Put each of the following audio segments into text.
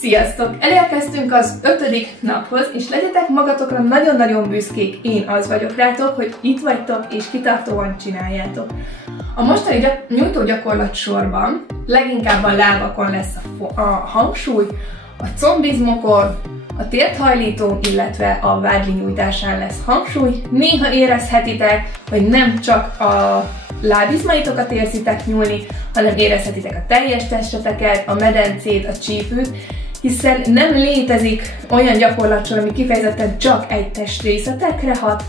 Sziasztok! Elérkeztünk az 5. naphoz, és legyetek magatokra nagyon-nagyon büszkék, én az vagyok rátok, hogy itt vagytok és kitartóan csináljátok. A mostani nyújtógyakorlat sorban leginkább a lábakon lesz a hangsúly, a combizmokon, a térthajlítón, illetve a vádli nyújtásán lesz hangsúly. Néha érezhetitek, hogy nem csak a lábizmaitokat érzitek nyúlni, hanem érezhetitek a teljes testeteket, a medencét, a csípőt, hiszen nem létezik olyan gyakorlatsor, ami kifejezetten csak egy testrészetekre hat.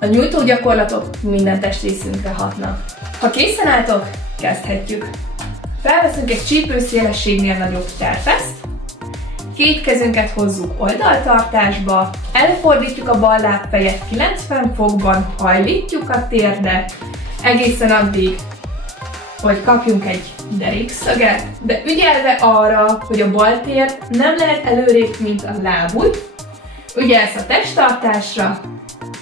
A nyújtógyakorlatok minden testrészünkre hatnak. Ha készen álltok, kezdhetjük! Felveszünk egy csípőszélességnél nagyobb terpeszt, két kezünket hozzuk oldaltartásba, elfordítjuk a bal lábfejet 90 fokban, hajlítjuk a térdet, egészen addig, hogy kapjunk egy derékszöget, de ügyelve arra, hogy a bal tér nem lehet előrébb, mint a lábúj. Ügyelsz a testtartásra,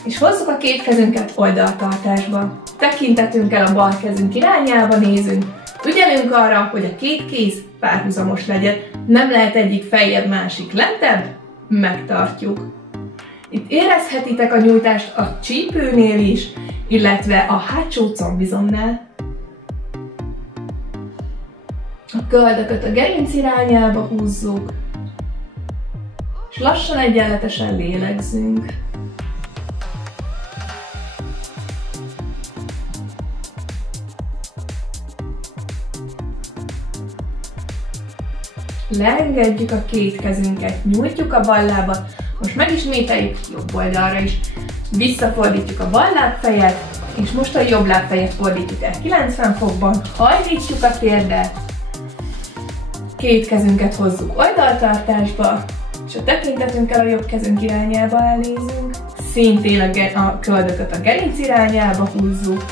és hozzuk a két kezünket oldaltartásba. Tekintetünkkel a bal kezünk irányába nézünk, ügyelünk arra, hogy a két kéz párhuzamos legyen, nem lehet egyik feljebb, másik lentebb, megtartjuk. Itt érezhetitek a nyújtást a csípőnél is, illetve a hátsó combizomnál. A köldököt a gerinc irányába húzzuk, és lassan egyenletesen lélegzünk. Leengedjük a két kezünket, nyújtjuk a bal lábat, most megismételjük jobb oldalra is. Visszafordítjuk a bal lábfejet, és most a jobb lábfejet fordítjuk el 90 fokban, hajlítjuk a térdet, két kezünket hozzuk oldaltartásba, és a tekintetünkkel a jobb kezünk irányába elnézünk, szintén a köldököt a gerinc irányába húzzuk,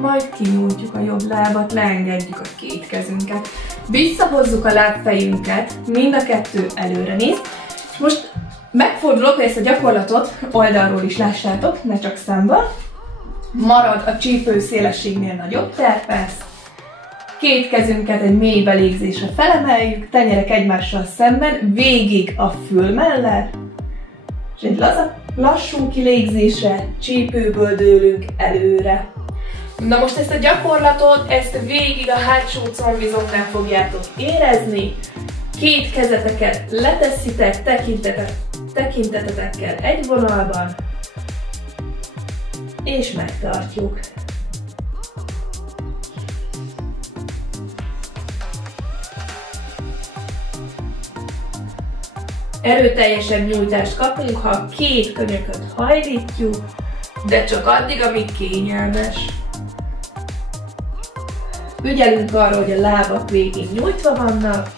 majd kinyújtjuk a jobb lábat, leengedjük a két kezünket, visszahozzuk a lábfejünket, mind a kettő előre néz, és most megfordulok, hogy ezt a gyakorlatot oldalról is lássátok, ne csak szembe. Marad a csípő szélességnél nagyobb terpesz, két kezünket egy mély belégzésre felemeljük, tenyerek egymással szemben, végig a fül mellett, és egy lassú kilégzésre csípőből dőlünk előre. Na most ezt a gyakorlatot, ezt végig a hátsó combizomnál fogjátok érezni. Két kezeteket leteszitek tekintetetekkel egy vonalban, és megtartjuk. Erőteljesebb nyújtást kapunk, ha a két könyököt hajlítjuk, de csak addig, amíg kényelmes. Ügyelünk arra, hogy a lábak végén nyújtva vannak.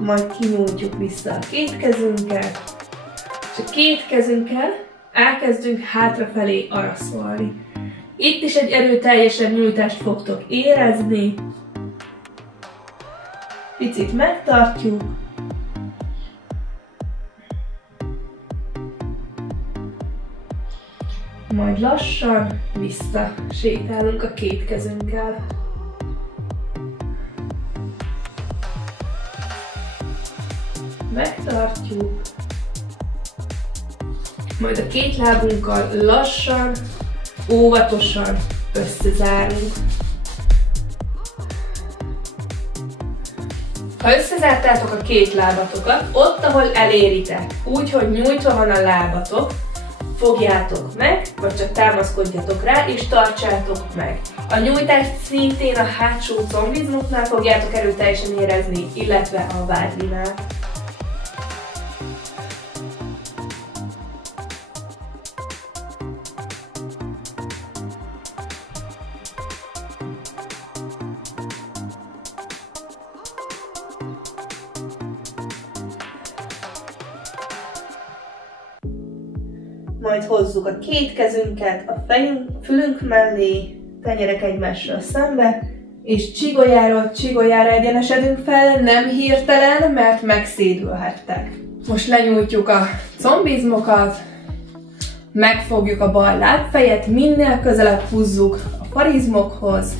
Majd kinyújtjuk vissza a két kezünket, és a két kezünkkel elkezdünk hátrafelé araszolni. Itt is egy erőteljesebb nyújtást fogtok érezni. Picit megtartjuk. Majd lassan visszasétálunk a két kezünkkel. Megtartjuk. Majd a két lábunkkal lassan, óvatosan összezárunk. Ha összezártátok a két lábatokat, ott, ahol eléritek, úgy, hogy nyújtva van a lábatok, fogjátok meg, vagy csak támaszkodjatok rá, és tartsátok meg. A nyújtást szintén a hátsó combizmoknál fogjátok erőteljesen érezni, illetve a vádlinál. Majd hozzuk a két kezünket a fülünk mellé, tenyerek egymással szembe, és csigolyáról csigolyára egyenesedünk fel, nem hirtelen, mert megszédülhettek. Most lenyújtjuk a combizmokat, megfogjuk a bal lábfejet, minél közelebb húzzuk a farizmokhoz,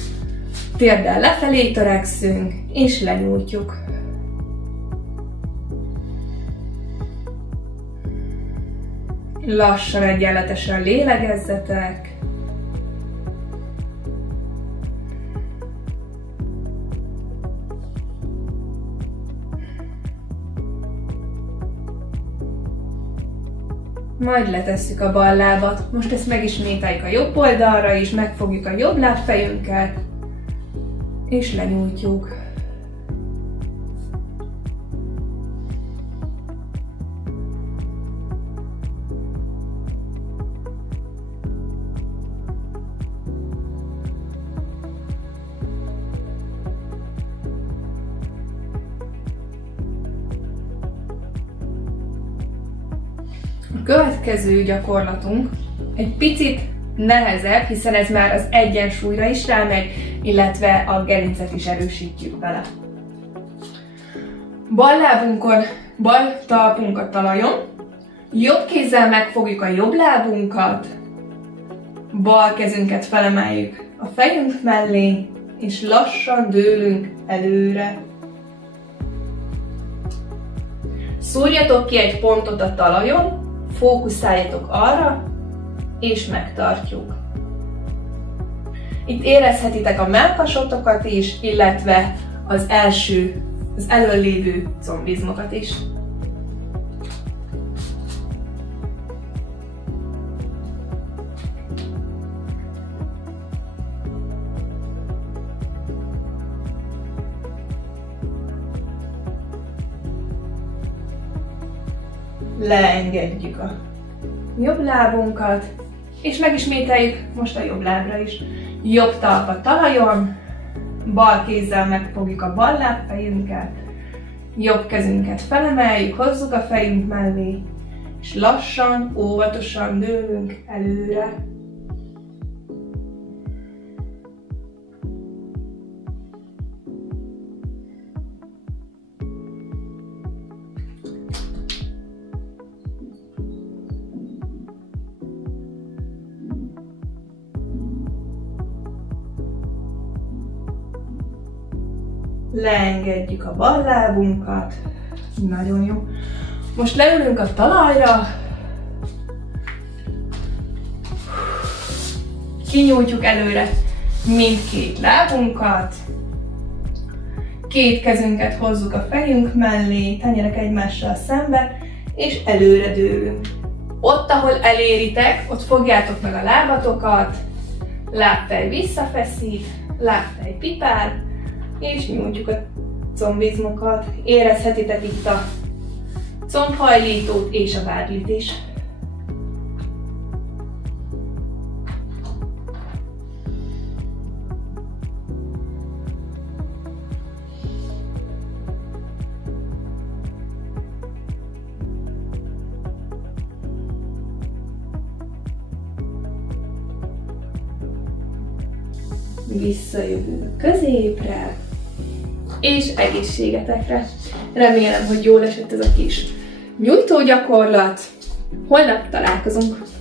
térdel lefelé törekszünk, és lenyújtjuk. Lassan, egyenletesen lélegezzetek. Majd letesszük a bal lábat. Most ezt megismételjük a jobb oldalra is, megfogjuk a jobb lábfejünket, és lenyújtjuk. A következő gyakorlatunk egy picit nehezebb, hiszen ez már az egyensúlyra is rámegy, illetve a gerincet is erősítjük vele. Bal lábunkon, bal talpunk a talajon, jobb kézzel megfogjuk a jobb lábunkat, bal kezünket felemeljük a fejünk mellé, és lassan dőlünk előre. Szúrjatok ki egy pontot a talajon, fókuszáljatok arra, és megtartjuk. Itt érezhetitek a mellkasotokat is, illetve az elől lévő combizmokat is. Leengedjük a jobb lábunkat, és megismételjük most a jobb lábra is. Jobb talp a talajon, bal kézzel megfogjuk a bal lábfejünket, jobb kezünket felemeljük, hozzuk a fejünk mellé, és lassan, óvatosan dőlünk előre. Leengedjük a bal lábunkat. Nagyon jó. Most leülünk a talajra. Kinyújtjuk előre mindkét lábunkat. Két kezünket hozzuk a fejünk mellé, tenyerek egymással szembe, és előre dőlünk. Ott, ahol eléritek, ott fogjátok meg a lábatokat, lábfej visszafeszít, lábfej pipál, és nyújtjuk a combizmokat. Érezhetitek itt a combhajlítót és a vádlit is. Visszajövünk középre, és egészségetekre. Remélem, hogy jól esett ez a kis nyújtó gyakorlat. Holnap találkozunk!